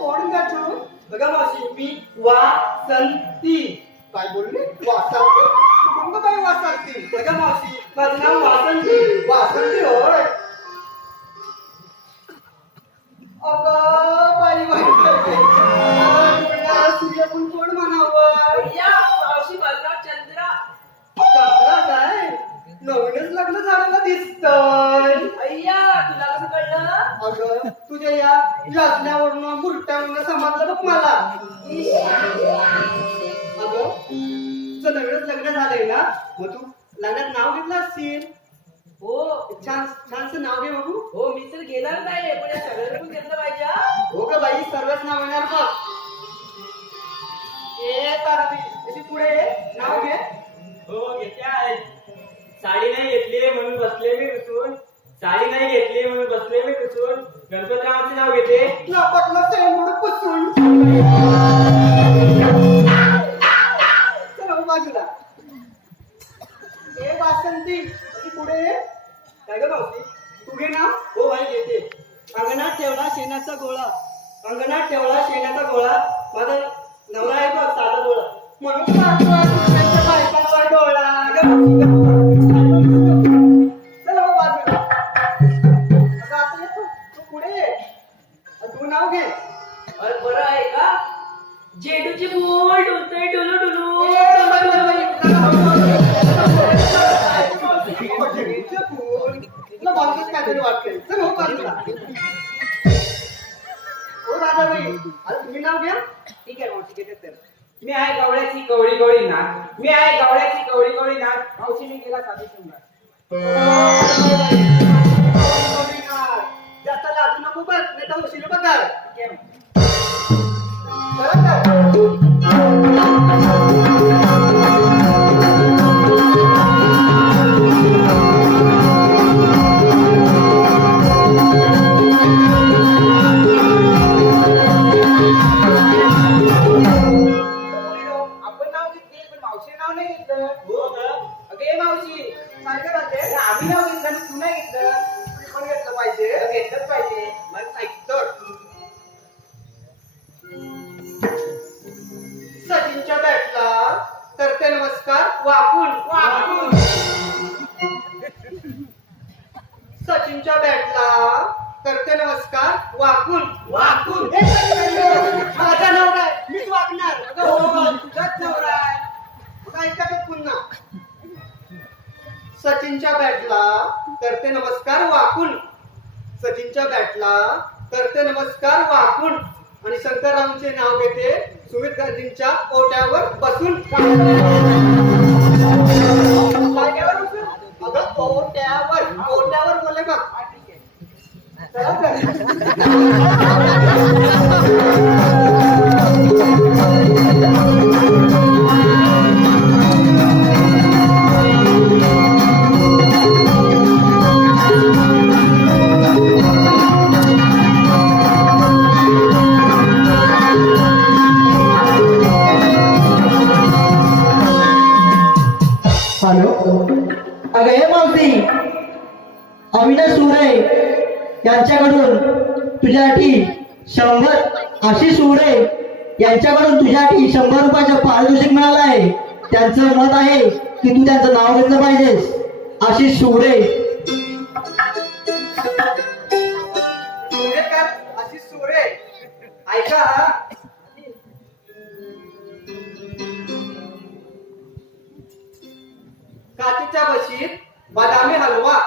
कोण का तू? बघा मावशी मी वासंती. काय बोलली? वासंती? तू कोण बाई वासंती? बघा मावशी माझं नाव वासंती. वासंती होय. अगं बाई सूर्यकुल कोण म्हणावं? मावशी माझं नाव चंद्रा. चंद्रा काय? नवीनच लग्न झालेलं दिसतंय. अय्या तुला कसं कळलं? अगं तुझ्या या लाजण्यावरनं बुरट्यावरनं समजलं बघ मला. अगं तुझं नवीनच लग्न झालंय ना, मग तू लग्नात नाव घेतलं असशील. हो छान छानसं नाव घे बघू. हो मी तर घेणार नाही पण या सगळ्यांना पण घेतलं पाहिजे हा? हो का बाई, सर्वच नाव येणार बघ. ए तारवी अशी पुढे ये, नाव घे. हो घेते आहे. साडी नाही घेतली म्हणून बसले मी रुसून. साडी नाही घेतली म्हणून बसले मी रुसून. गणपतरावांचे नाव घेते. नापातलं तेंबूड पुसून. चला हो बाजूला. ए वासंती अशी पुढे ये. काय ग मावशी? तू घे नाव. हो भाई घेते. अंगणात ठेवला शेणाचा गोळा. अंगणात ठेवला शेणाचा गोळा. माझा नवरा आहे बघ साधा गोळा. म्हणून सांगतोय दुसऱ्याच्या बायकांवर डोळा. चला हो बाजूला. अगं आता ये तू. तू पुढे ये. तू नाव घे. अरे बरं आहे का? जेडूची बोल डुलतोय डुलू डुलू. तुला बालकच काहीतरी वाटतंय. चल हो बाजूला. हो दादाबाई, आता तुम्ही नाव घ्या. ठीक आहे मावशी घेते तर. मी आहे गवळ्याची कवळी कवळी नाक. मी आहे गवळ्याची कवळी कवळी नाक. मावशीने गेला साधी शृंगार. जास्त लाजू नको बघ, नाही तर उशीर बघा. ठीक आहे. आपण नाव घेतले पण मावशी नाव नाही घेतलं. हो का? अगे ए मावशी काय करायचे? अरे आम्ही नाव घेतलं आणि तू नाही घेतलं. तुम्ही पण घेतलं पाहिजे. अरे घेतलंच पाहिजे. मला ऐकतो. सचिनच्या बॅटला करते नमस्कार वाकून. वाकून. सचिनच्या बॅटला करते नमस्कार वाकून. वाकून. ए, सचिन, माझं नाव काय? मीच वाकणार. अगं हो तुझाच नवरा आहे. मग ऐका ते पुन्हा. सचिनच्या बॅटला करते नमस्कार वाकून. सचिनच्या बॅटला करते नमस्कार वाकून. आणि शंकररावचे नाव घेते सुमित गांधींच्या ओट्यावर बसून. जागेवर बसून. अगं ओट्यावर ओट्यावर बोलले बघ. हा, ठीक आहे. चला घरी. हॅलो, अगं हे मावशी, अविनाश सुरे यांच्याकडून तुझ्यासाठी 100, आशिष सुरे यांच्याकडून तुझ्यासाठी 100 रुपयाचं पारितोषिक मिळालं आहे. त्यांचं मत आहे की तू त्यांचं नाव घेतलं पाहिजेस. आशिष सुरे. सुरेकर अशी सुरे. ऐका काचेच्या बशीत बदामी हलवा.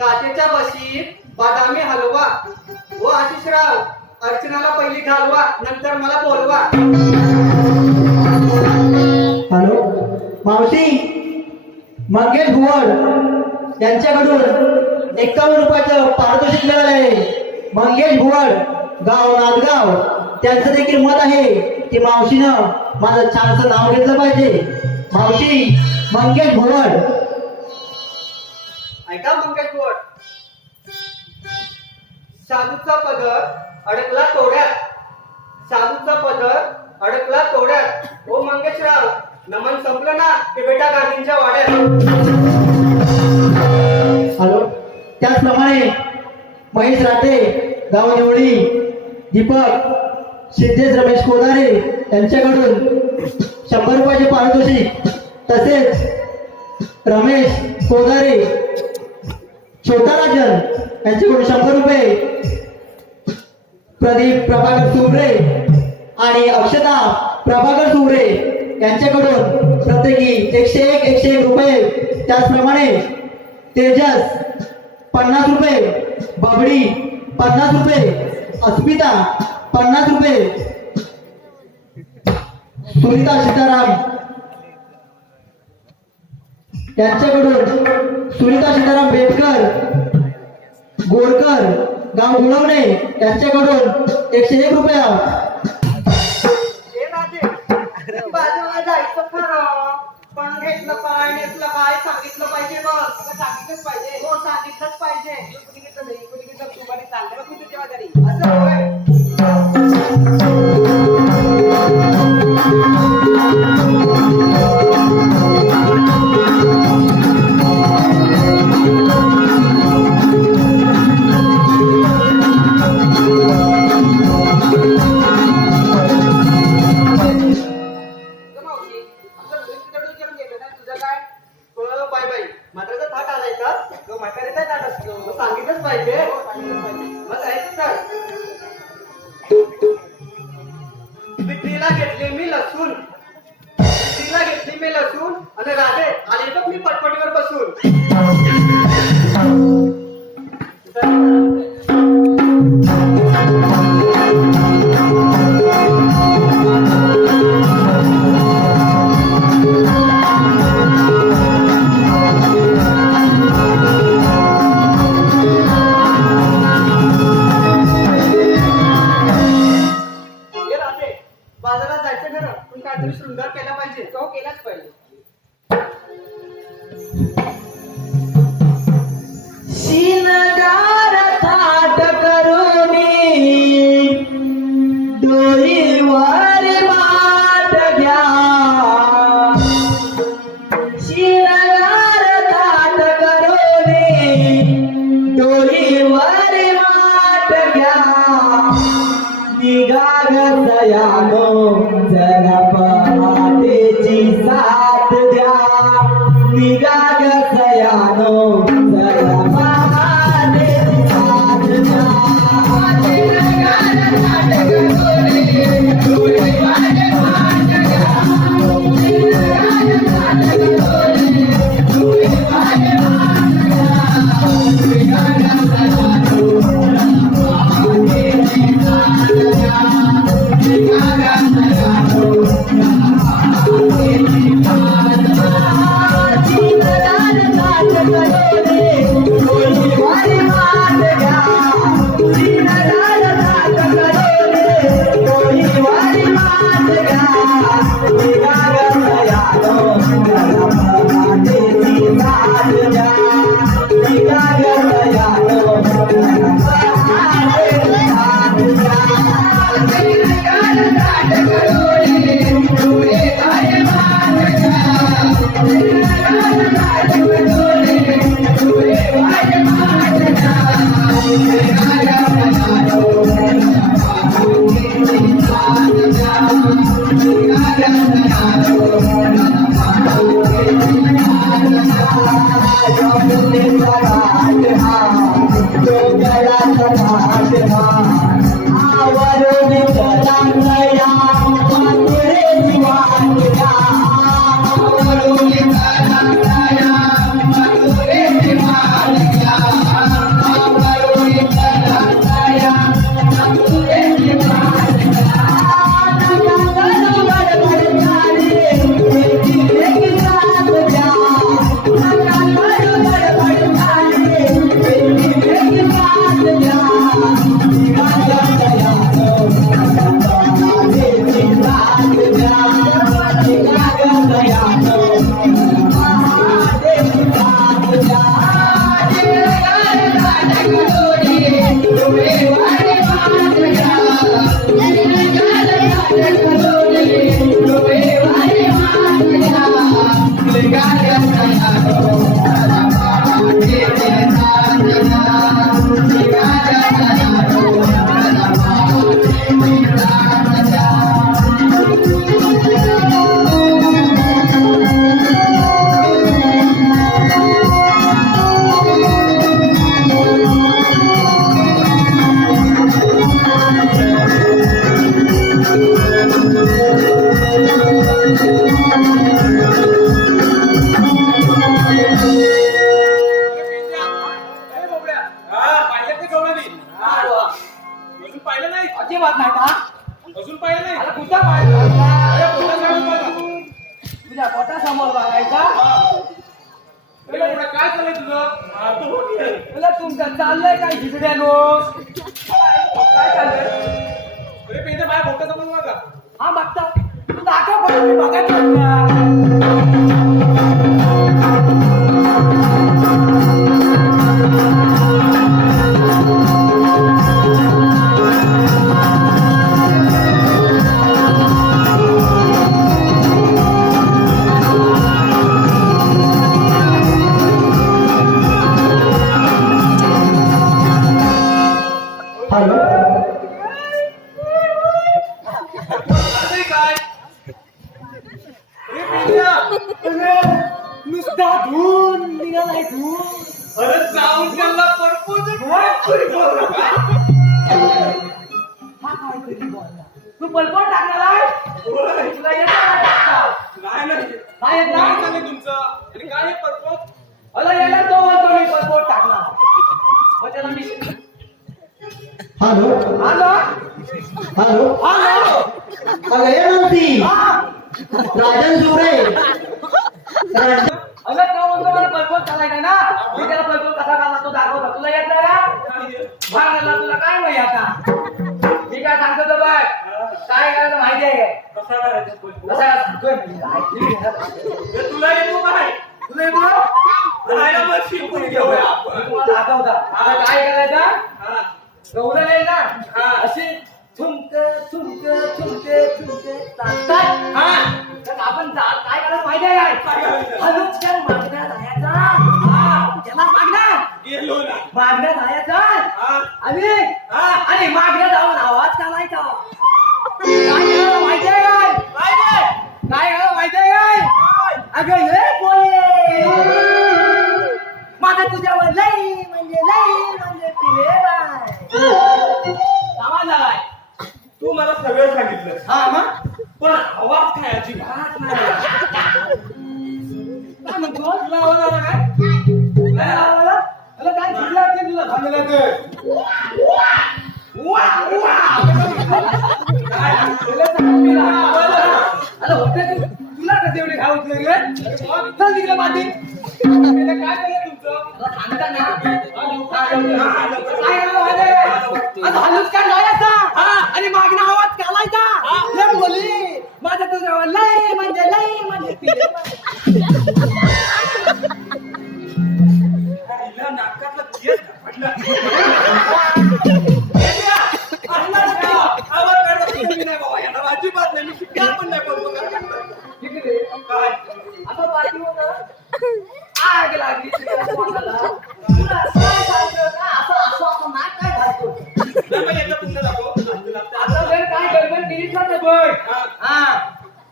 काचेच्या बशीत बदामी हलवा. हो आशिषराव, अर्चनाला पहिली घालवा, नंतर मला बोलवा. हॅलो मावशी, मंगेश भुवड यांच्याकडून 51 रुपयाचं पारितोषिक मिळालं आहे. मंगेश भुवड, गाव नांदगाव. त्यांचं देखील मत आहे की मावशीनं माझं छानसं नाव घेतलं पाहिजे. मावशी मंगेश भुवड. ऐका मंगेश बोट. शालूचा पदर अडकला तोड्यात. शालूचा पदर अडकला तोड्यात. हो मंगेशराव, नमन संपलं ना की बेटा गांधींच्या वाड्यात. हॅलो, त्याचप्रमाणे महेश राटे गाव निवळी, दीपक सिद्धेश रमेश कोदारे यांच्याकडून 100 रुपयाचे पारितोषिक, तसेच रमेश कोदारे छोटा राजन यांच्याकडून 100 रुपये, प्रदीप प्रभाकर सुमरे आणि अक्षता प्रभाकर सुमरे यांच्याकडून प्रत्येकी 101 रुपये, त्याचप्रमाणे तेजस 50 रुपये, बबडी 50 रुपये, अस्मिता 50 रुपये, सुनीता सीताराम यांच्याकडून सुनीता सीताराम बेटकर गोरकर गाव गुळवणे यांच्याकडून 101 रुपया. हे राजे, बाजूला जायचं खरं, पण घेतलं काय नेसलं काय सांगितलं पाहिजे बघ. सांगितलंच पाहिजे. हो सांगितलंच पाहिजे. कुणी घेतलं नाही, कुणी घेतलं तुम्हाला चाललं का तुझ्या शेजारी? असं होय. मावशी, आमचं मुलींकडे विचारून गेलो ना, तुझं काय? बाय बाय म्हाताऱ्याचा थाट आलाय का? तो म्हातारीचा जात असतो. मग सांगितलंच पाहिजे. हो, सांगितलंच पाहिजे. मग ऐक तर, विक्रीला घेतली मी लसूण, विक्रीला घेतली मी लसूण आणि राधे आले बघ मी पटपटीवर बसून. हे राधे, बाजारात जायचं खरं, पण काहीतरी शृंगार केला पाहिजे. तो केलाच पाहिजे. शिनगार थाट करुनी डोईवर माट घ्या, शिनगार थाट करुनी डोईवर माट घ्या, निघा ग दयानो जरा पहाटेची साथ द्या, निघा ग दयानो जरा पहाटेची साथ द्या. अजिबात नाही का अजून पाहिजे नाही आता कुठं पाहिजे अरे पोटासमोर बघा. तुझ्या पोटासमोर बघायचा तुला पुढे काय चाललंय तुझं तू मोठी आहे. तुला तुमचं चाललंय काय हिजड्यानो काय चाललंय अरे पेंच्या बाहेर पोटासमोर बघा. हा बघता तू दाखव पण मी बघायचं हॅलो अरे काय अरे पेंच्या नुसता धून निघालाय धून अरे जाऊन त्यांना परपोज तू पलपट टाकणार आहे तुला येतं का टाकता? नाही नाही काय येत काय नाही? चाललंय तुमचं आणि काय हे परपोज अरे याला तो म्हणतो मी पलपट टाकणार मग त्याला मी हॅलो आलो हॅलो आलो अगं ये नव्हती हा राजन जुरे अरे तो म्हणतो मला पलपट करायचा ना मी त्याला पलपट कसा घालला तो दाखवतो तुला येत नाही का भागला तुला काय माहिती आता मी काय सांगतो तर बघ काय करायचं माहिती आहे काय कसा करायचं परपोज? कसा सांगतोय मी काय अरे तुला येतो काय तुला येतो राहायला मग शिकून घेऊया मी आपण तुम्हाला दाखवता आता काय करायचं हा. गवलं आहे ना हा. अशी थुंक थुंक थुंक थुंक चालतात हा. तर आपण काय करायचं माहिती आहे काय काय करायचं? हलूचकर मागण्या जायचा हा त्याला मागण्या गेलो ना मागण्या जायचा हा. आणि हा. आणि मागण्या जाऊन आवाज काढायचा काय करायला माहिती आहे काय काय करायला माहिती आहे काय अगं हे बोले माझं तुझ्यावर लई म्हणजे पिले सामान झालाय तू मला सगळं सांगितलं हा मग पण आवाज काय अजिबात नाही काय म्हणतो तुला आवाज आला काय काय आवाज? अरे काय तुझ्या ते तुला सांगितलं ते वा वा तुला सांगितलं अरे होते तुला कसं एवढे घाव उठले रे चल तिकडे माती काय केलं तुमचं सांगता ना काय आता हलूच काय जायचा आणि मागणा आवाज घालायचा हे बोली माझं तुझ्यावर लय म्हणजे पिले हिला नाकातलं केस पडलं आवाज काढला तुम्ही नाही बाबा यांना अजिबात नाही मी शिक्का पण नाही बोलतो काय आता पाठीवर आग लागली तुला काय सांगतो का असं नाक काय घालतो नाही, मग एकदा पुन्हा दाखव आता जर काय गडबड केलीच ना तर बघ हा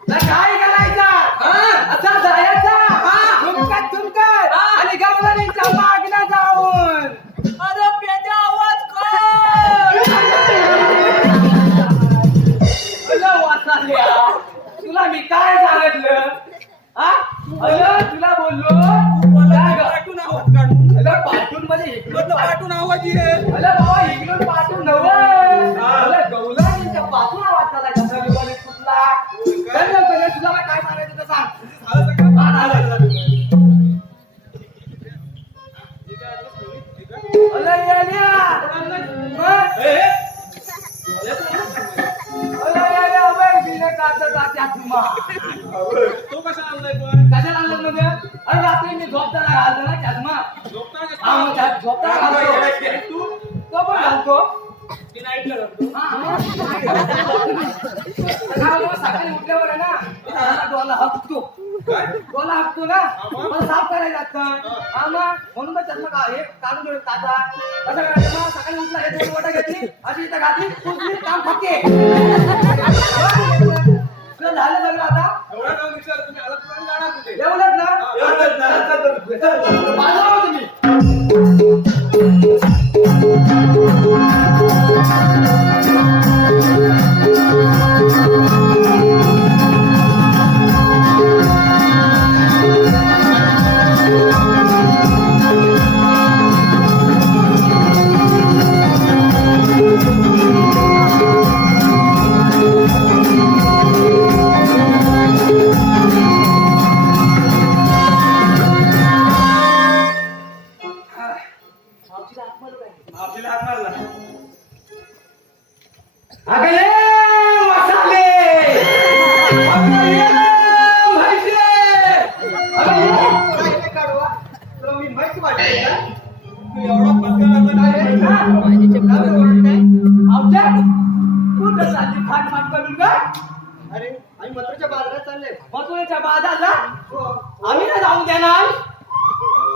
तर काय करायचा असा जायचा तुमकत आणि गवळणीच्या मागण्या जाऊन अरे पेद्या आवाज वाचल्या तुला मी काय सांगितलं हा तुला बोललो पाठून आवाज काढून पाठून मध्ये म्हटलं पाठून आवाज ये अरे बाबा इकडून पाठून नवं गौलांच्या पाठून आवाज चालायचा सगळीकडे कुठला तुला काय सांगायचं ते सांग झालं सगळं हा, झालं. अरे येड्या. मग? ए, ए. अरे येड्या, अबे, बिना कागदाचा चष्मा. तो कसा आणलाय पण कशाला आणलं म्हणजे? अरे रात्री मी झोपताना घालतो ना चष्मा झोपताना हा, मग झोपताना घालतो तू तो पण घालतो ती नाईटला करतो सकाळी उठल्यावर आहे ना डोला हपतो डोला हपतो ना मला साफ करायला लागतं हा मग म्हणून मग चष्मा हे काढून ठेवतो ताजा कसं करायचं मग सकाळी उठला हे दोन वाटा घेतली अशी इथं घातली पुसली काम फक्के तुला झालं सगळं आता एवढा नाव विचार तुम्ही आला तुला जाणार कुठे एवढंच ना एवढंच ना. चल, चल, चल. बाजूला हो तुम्ही अगं ये मसाले अगं ये म्हैसे अगं ये. काय रे काढवा तुला मी माहिती वाटते का तू एवढा पटकन काय रे? हा? का बरं ओरडताय? आमच्या तू तर चालली फाट करून का अरे आम्ही मथुरेच्या बाजारात चालले मथुरेच्या बाजारला हो. आम्ही नाही जाऊ देणार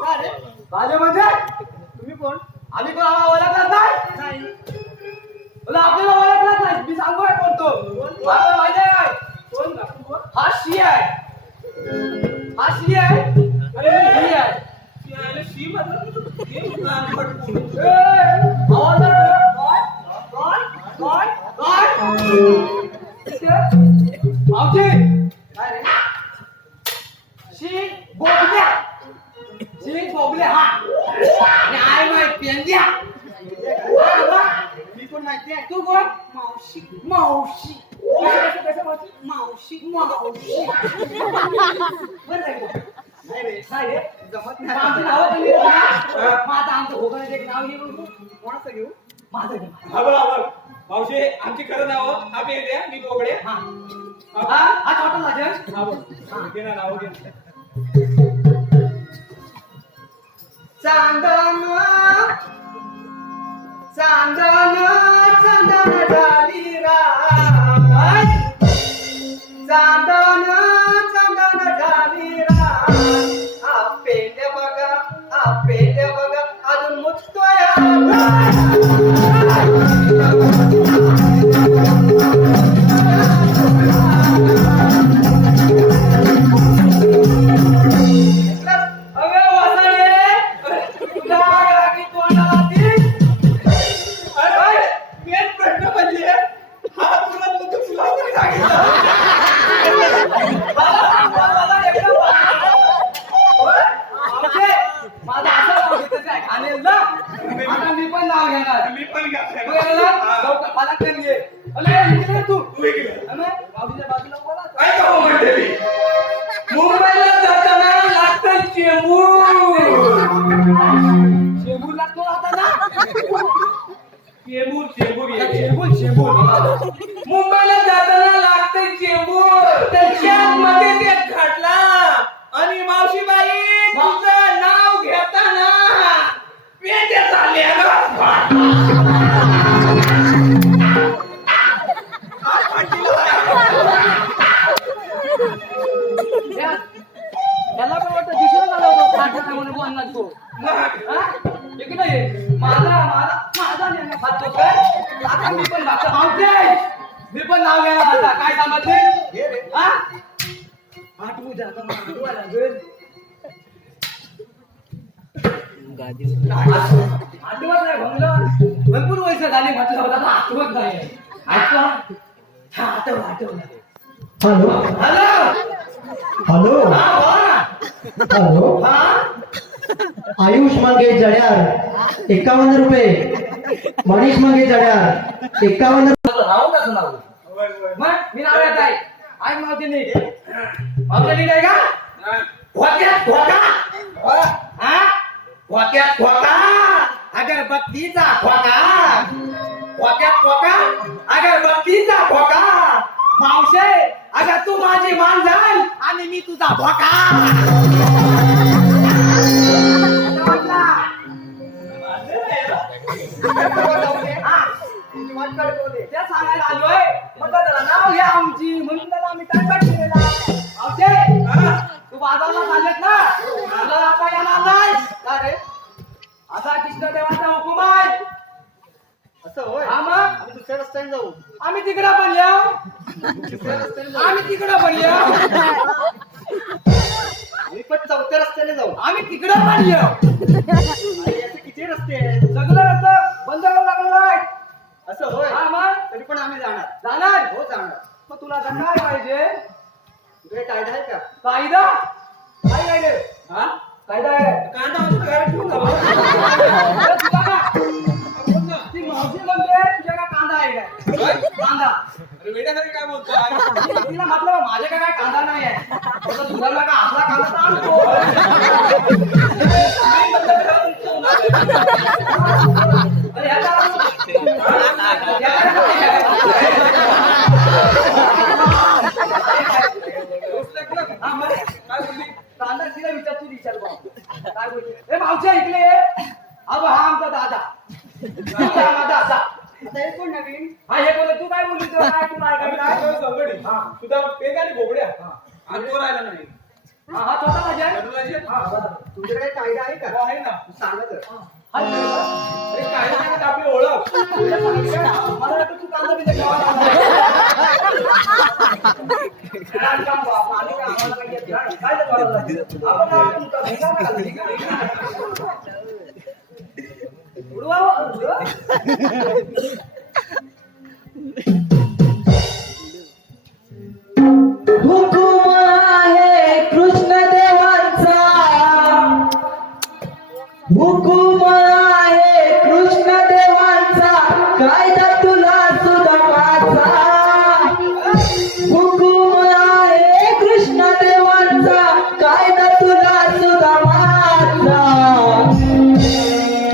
का रे बाजे म्हणजे तुम्ही कोण आम्ही कोण आम्हाला ओळखलाच नाही नाही तुला आपल्याला ओळखलाच नाही मी सांगू आहे कोण तो आपल्याला माहिती आहे काय कोण आपण कोण हा शी आहे हा शी आहे आणि मी ही आहे शी मतलब ए, आवाज आहे. काय? काय? काय? मावशी काय रे शी बोगल्या शी बोगल्या हा आणि आय माय पेंद्या मी कोण माहिती आहे तू कोण मावशी मावशी कसं मावशी मावशी मावशी बरं आहे का? नाही रे नाही रे जमत मग आमची नावं कमी आहेत ना? मग आता आमचं भोगाला एक नाव घे बघू. कोणाचं घेऊ माझं घे. हा बरोबर मावशी आमची खरं नाव हा बेंद्या मी बोबडे हा. हा छोटा माझं हा बोल घे ना नाव घे चांदन चांदन चांदन झाली रात चांदन चांदन झाली रात आपेल्या बघा अजून मुचतोय अगं वासळे तुला आग लागली तोंडाला ती. अरे मेन प्रश्न म्हणजे हा तुला मुद्दा तुला कोणी सांगितलं मला एकदा होय? आमचे, माझं असं नाव घेतलं काय घालेल ना आता मी पण नाव घेणार मी पण तू येणार? हा. लवकर मला कण घे अरे इकडे तू तू इकडे. अरे, बाजूच्या बाजूला बोला काय का हो म्हणते मी मुंबईला जाताना लागतं चेंबूर शेंबूर लागतो आता ना चेंबूर चेंबूर येते. शेंबूर शेंबूर मुंबईला जाताना लागतं चेंबूर त्याच्यात मध्ये ते घातला आणि मावशीबाई तुझं नाव घेताना पेटे झाले याला पण वाटतं दिसून आला होता खाटा म्हणून बोलणार तो हा? इकडे ये माझा निर्णय खातो काय आता मी पण भागतो मावते मी पण नाव घ्यायला आता काय सांगते घे रे हा आठवू द्या आता मला लागेल आठवत नाही भंगलं भरपूर वर्ष झाली म्हटलं होतं आता आठवत नाही आठवत हा आठवलं हॅलो हॅलो हॅलो हा बोला ना हॅलो हा आयुष मंगेश जड्यार 51 रुपये मनीष मंगेश जड्यार 51 नाव कसं नाव मग मी नाव येत आहे ऐक मावती नीट मावती नीट आहे का खोक्यात खोका हा खोक्यात खोका अगरबत्तीचा खोका खोक्यात खोका अगरबत्तीचा खोका मावशे अगं तू माझी मान झाल आणि मी तुझा भोका हा तुझी वाट काढतो त्या सांगायला आलोय मग त्याला नाव घ्या आमची म्हणून त्याला आम्ही टाइमपास केलेला आवते तू बाजारला चाललेत ना तुला आता येणार नाही का रे असा कृष्णदेवाचा हुकुम आहे असं होय हा मग आम्ही दुसऱ्या रस्त्याने जाऊ आम्ही तिकडं पण येऊ दुसऱ्या रस्त्याने जाऊ आम्ही तिकडं पण येऊ आम्ही पण चौथ्या रस्त्याने जाऊ आम्ही तिकडं पण येऊ अरे याचे किती रस्ते आहेत सगळं रस्ता बंद करावं लागलं आहे असं होय हा मग तरी पण आम्ही जाणार जाणार हो जाणार मग तुला आता काय पाहिजे तुझे कायदा आहे का कायदा काय कायदे हा कायदा आहे कांदा होतो काय ठेवून जाऊ अरे तुला का? ती मावशी म्हणते तुझ्या का कांदा आहे काय कांदा अरे वेड्यासारखी काय बोलतो तिला म्हटलं माझ्या काय कांदा नाही आहे तसं तुझ्याला का आपला कांदा तर आणतो अरे याचा काय बोलते ए मावच्या इकडे ये. अगं हा आमचा दादा हा माझा असा आता हे कोण नवीन हा हे बोल तू काय बोलली तुला काय तू काय हा तुझा पेग आणि बोबड्या आणि तो राहिला नाही हा हा स्वतः माझ्या आहे. गरुडाचे? हा बरोबर. तुमच्याकडे काही कायदा आहे का हो, आहे ना सांगा तर हा, अरे काय नाही आपली ओळख तुला सांगितलं, मला वाटतं तू कांदा बिंदा खावा लागला. काय काम बाप, आम्ही काय आम्हाला काय येत नाही. काय ते करायला लागलं? आपण काय तुमचा भेगा नाही घालत, भेगा नाही घालत. उडवा हो, उडवा. हुकुम आहे कृष्ण देवांचा, हुकुम आहे कृष्ण देवांचा, कायदा तुला सुदामाचा. हुकुम आहे कृष्ण देवांचा, कायदा तुला सुदामाचा.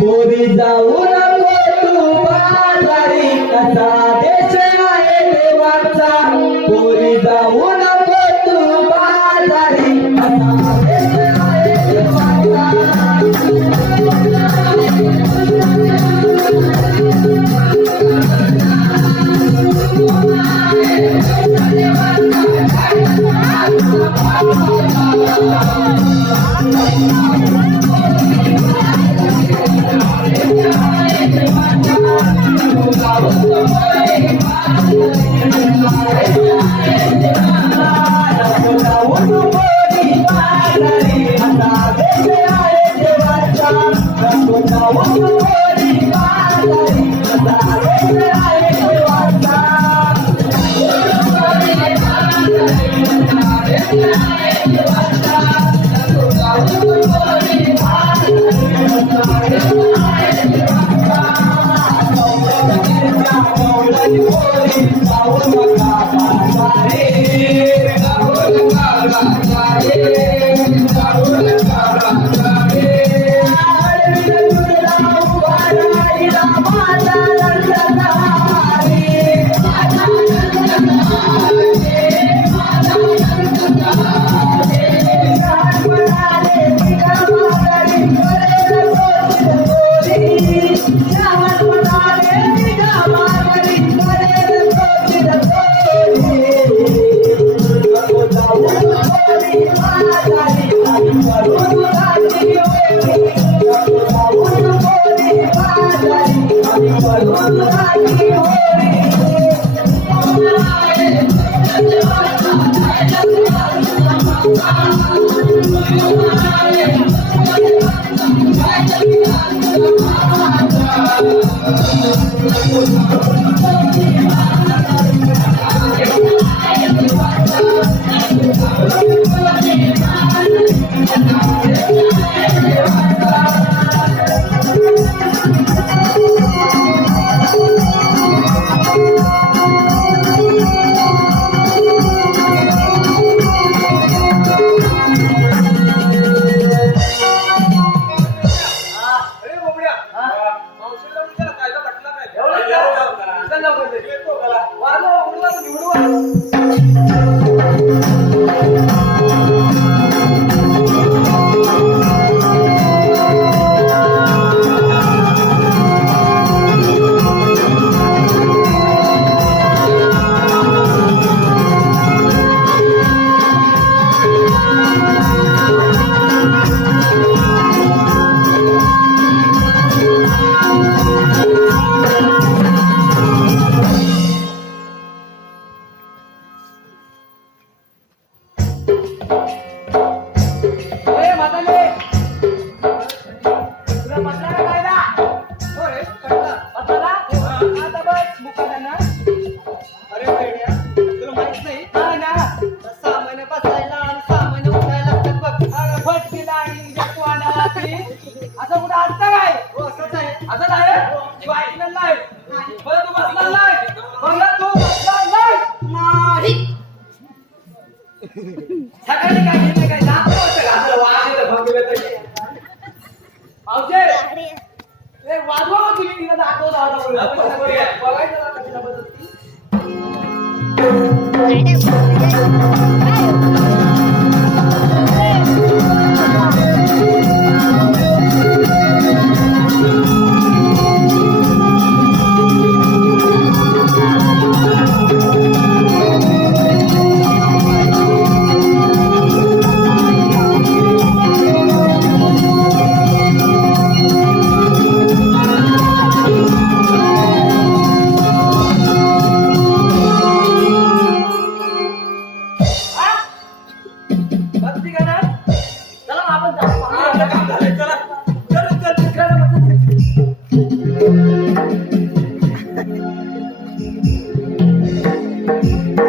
पोरी जाऊ नको तू बाजारी, कसा देश आहे देवाचा. पोरी जाऊ नको तू बाजारी, कसा देश आहे देवाचा. अरे बोबड्या मावशीला विचार कायदा पटला काय एवढं चल लवकर दे. येतो मला वाजवा, उडवा, उडवा. ए म्हातारे, तुला पटला का कायदा? हो रे पटला पटला? आता बस मुकाट्यानं. अरे वेड्या तुला माहित नाही हा ना. 6 महिने बसायला आणि 6 महिने उठायला लागतात बघ अगं फटकीला आणि जातो आणायला ती. असं कुठं असतं काय? हो असंच आहे असं आहे? तू ऐकलं नाही? बरं तू बसला नाही? बरं तू बसला नाही? सकाळी काय घेतलं काय? दात नव्हतं घातलं, वाज येतं भंगलं तरी. पावसे, ए, वाजवा हो तुम्ही, तिला दाखवलं होता म्हणून. बघायचं ना कशीला बसत ती. भक्ती करणार चला मग आपण जाऊ. आपलं काम झालंय चला चल चल इकडे बघ.